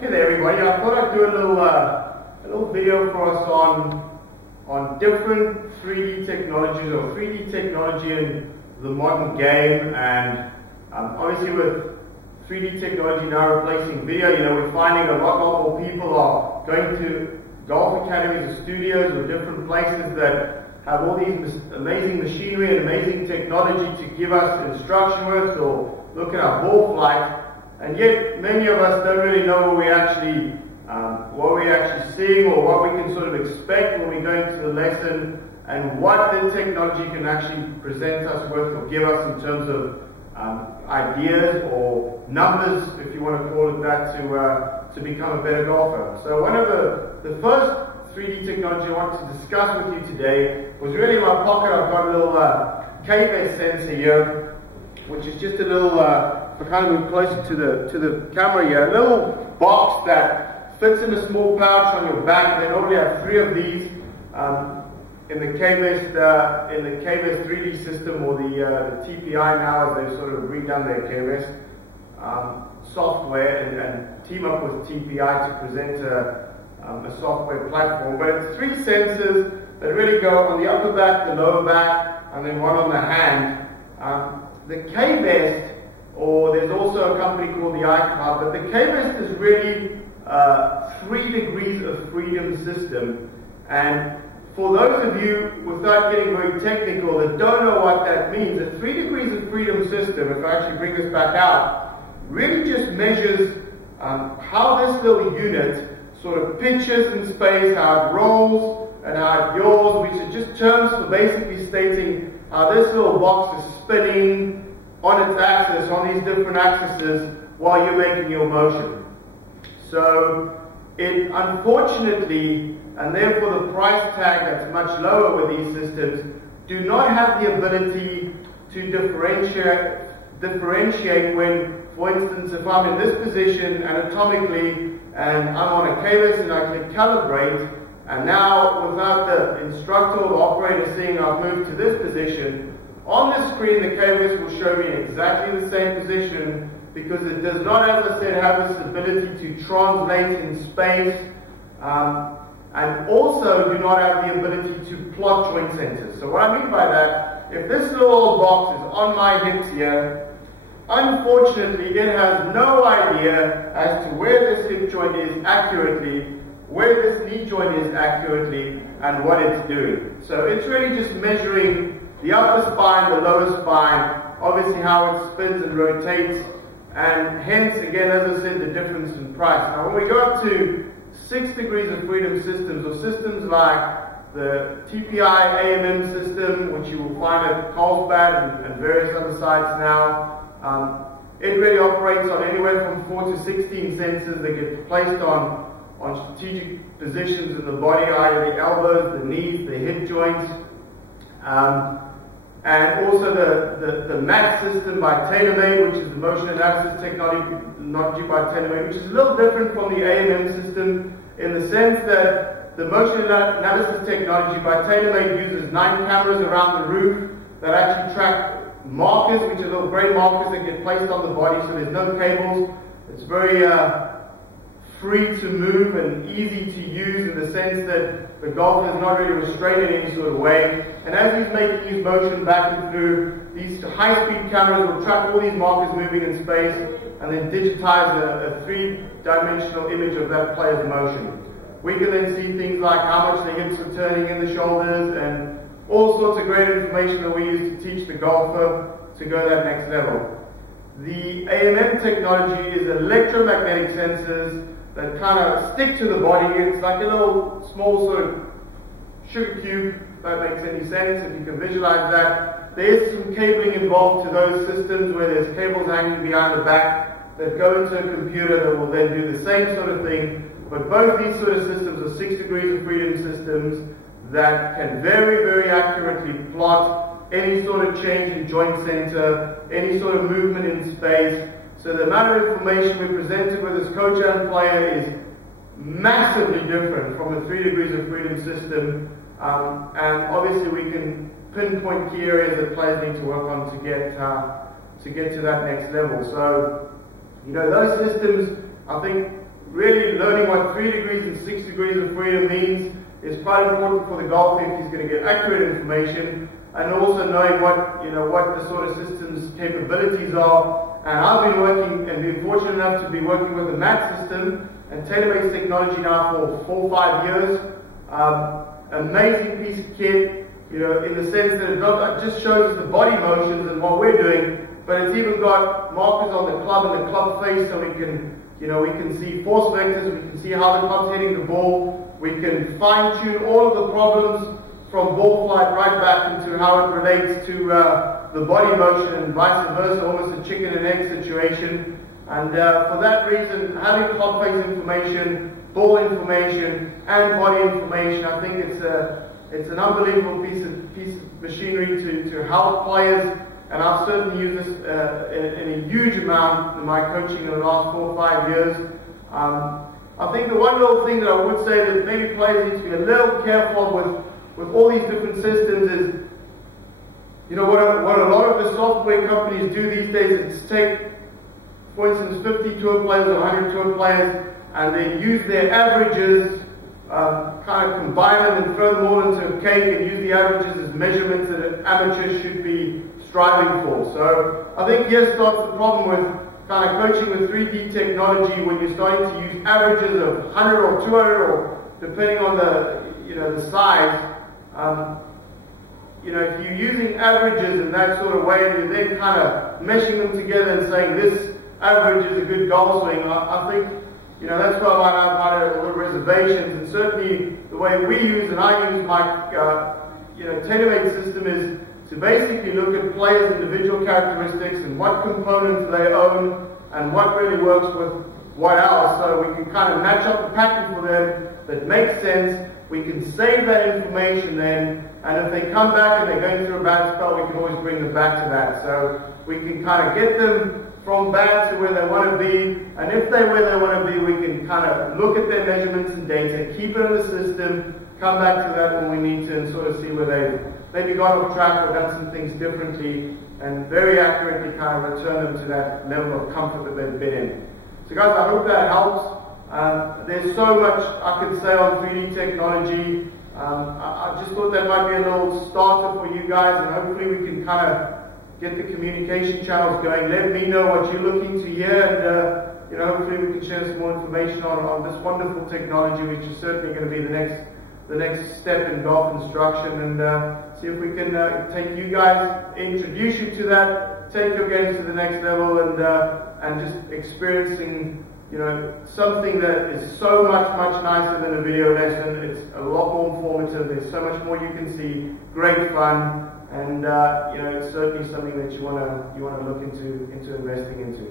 Okay there everybody, I thought I'd do a little video for us on different 3D technologies or 3D technology in the modern game. And obviously with 3D technology now replacing video, we're finding a lot more people are going to golf academies or studios or different places that have all these amazing machinery and amazing technology to give us instruction with or look at our ball flight. And yet, many of us don't really know what we're actually seeing or what we can sort of expect when we go into the lesson and what the technology can actually present us with or give us in terms of ideas or numbers, if you want to call it that, to become a better golfer. So one of the first 3D technology I wanted to discuss with you today was really in my pocket. I've got a little KVS sensor here, which is just a little, if I kind of move closer to the camera here, a little box that fits in a small pouch on your back. They normally have 3 of these in the KVS 3D system, or the TPI now, as they've sort of redone their KVS software and team up with TPI to present a software platform. But it's 3 sensors that really go on the upper back, the lower back, and then one on the hand. The KVS, or there's also a company called the iCloud, but the KVS is really 3 degrees of freedom system. And for those of you, without getting very technical, that don't know what that means, a 3 degrees of freedom system, if I actually bring this back out, really just measures how this little unit sort of pitches in space, how it rolls, and how it yaws, which is just terms for basically stating how this little box is spinning on its axis, on these different axes, while you're making your motion. So it unfortunately, and therefore the price tag that's much lower with these systems, do not have the ability to differentiate when, for instance, if I'm in this position anatomically and I'm on a KVS and I click calibrate, and now without the instructor or operator seeing I've moved to this position, on the screen the KVS will show me in exactly the same position, because it does not, as I said, have this ability to translate in space, and also do not have the ability to plot joint centers. So what I mean by that, if this little old box is on my hips here, unfortunately it has no idea as to where this hip joint is accurately, where this knee joint is accurately, and what it's doing. So it's really just measuring the upper spine, the lower spine, obviously how it spins and rotates, and hence, again, as I said, the difference in price. Now, when we go up to 6 degrees of freedom systems, or systems like the TPI AMM system, which you will find at Carlsbad and various other sites now, it really operates on anywhere from 4 to 16 sensors that get placed on strategic positions in the body, either the elbows, the knees, the hip joints, and also the MAT system by TaylorMade, which is the motion analysis technology by TaylorMade, which is a little different from the AMM system in the sense that the motion analysis technology by TaylorMade uses 9 cameras around the roof that actually track markers, which are little grey markers that get placed on the body, so there's no cables. It's very free to move and easy to use in the sense that the golfer is not really restrained in any sort of way. And as he's making his motion back and through, these high-speed cameras will track all these markers moving in space and then digitize a 3-dimensional image of that player's motion. We can then see things like how much the hips are turning in the shoulders and all sorts of great information that we use to teach the golfer to go that next level. The AMM technology is electromagnetic sensors that kind of stick to the body. It's like a little small sort of sugar cube, if that makes any sense, if you can visualize that. There is some cabling involved to those systems where there's cables hanging behind the back that go into a computer that will then do the same sort of thing. But both these sort of systems are 6 degrees of freedom systems that can very, very accurately plot any sort of change in joint center, any sort of movement in space. So the amount of information we presented with this coach and player is massively different from a 3 degrees of freedom system, and obviously we can pinpoint key areas that players need to work on to get to that next level. So, those systems, I think, really learning what 3 degrees and 6 degrees of freedom means is quite important for the golfer if he's going to get accurate information, and also knowing what the sort of system's capabilities are. And I've been working and been fortunate enough to be working with the MAT system and TaylorMade's technology now for 4 or 5 years. Amazing piece of kit, in the sense that it just shows us the body motions and what we're doing, but it's even got markers on the club and the club face, so we can see force vectors, we can see how the club's hitting the ball, we can fine-tune all of the problems from ball flight right back into how it relates to the body motion and vice versa, almost a chicken and egg situation. And for that reason, having club face information, ball information, and body information, I think it's an unbelievable piece of machinery to help players. And I've certainly used this in a huge amount in my coaching in the last 4 or 5 years. I think the one little thing that I would say that maybe players need to be a little careful with all these different systems is, what a lot of the software companies do these days is take, for instance, 50 tour players or 100 tour players, and they use their averages, kind of combine them and throw them all into a cake and use the averages as measurements that an amateur should be striving for. So I think here starts the problem with kind of coaching with 3D technology, when you're starting to use averages of 100 or 200, or depending on the size. If you're using averages in that sort of way, and you're then kind of meshing them together and saying this average is a good goal swing, I think that's where I might have a little reservations. And certainly the way we use and I use my TaylorMade system is to basically look at players' individual characteristics and what components they own and what really works with what else, so we can kind of match up a pattern for them that makes sense. We can save that information then, and if they come back and they're going through a bad spell, we can always bring them back to that. So we can kind of get them from bad to where they want to be, and if they're where they want to be, we can kind of look at their measurements and data, keep it in the system, come back to that when we need to, and sort of see where they've maybe gone off track or done some things differently, and very accurately kind of return them to that level of comfort that they've been in. So guys, I hope that helps. There's so much I could say on 3D technology. I just thought that might be a little starter for you guys, and hopefully we can kind of get the communication channels going. Let me know what you're looking to hear, and hopefully we can share some more information on this wonderful technology, which is certainly going to be the next step in golf instruction, and see if we can take you guys, introduce you to that, take your games to the next level, and just experiencing something that is so much nicer than a video lesson. It's a lot more informative. There's so much more you can see. Great fun, and it's certainly something that you want to look into investing into.